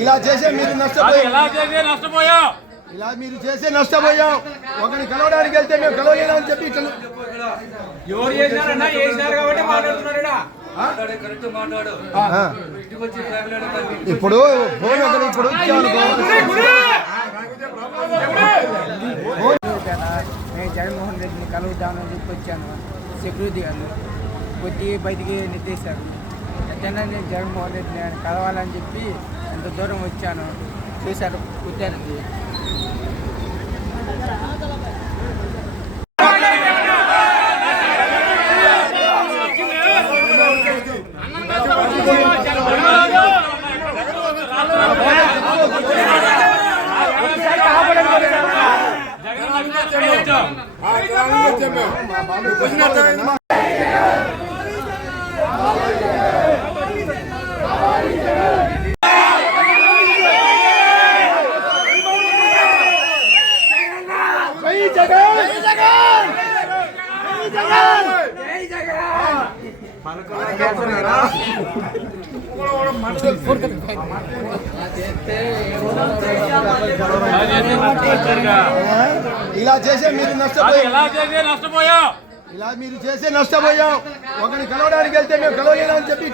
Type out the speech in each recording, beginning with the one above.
ఇలా చేసే మీరు నష్టపోయాం. ఇలా మీరు చేసే నష్టపోయాం. ఒకరిని కలవడానికి వెళ్తే మేము కలవలేదని చెప్పి ఇప్పుడు ఫోన్ ఒకరు ఇప్పుడు నేను జగన్మోహన్ రెడ్డిని కలుగుతామని చెప్పి వచ్చాను. సెక్యూరిటీ గారు కొద్ది బయటికి నెట్టేశారు. ఎట్టైనా నేను జగన్మోహన్ రెడ్డిని కలవాలని చెప్పి ఎంత దూరం వచ్చాను. చూశారు కుట్టారండి. ఇలా చేసే మీరు నష్టపోయాం. ఇలా మీరు చేసే నష్టపోయాం. ఒకరిని కలవడానికి వెళ్తే మేము కలవలేదని చెప్పి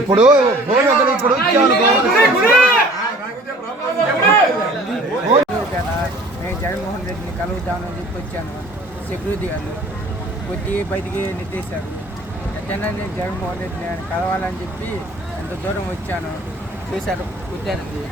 ఇప్పుడు ఫోన్ ఒకరు ఇప్పుడు నేను జగన్మోహన్ రెడ్డిని కలుగుతామని చెప్పి వచ్చాను. సెక్యూరిటీ గారు కొద్ది బయటికి నెట్టేశారు. ఎట్టైనా నేను జగన్మోహన్ రెడ్డిని కలవాలని చెప్పి ఎంత దూరం వచ్చాను. చూశారు కుట్టారండి.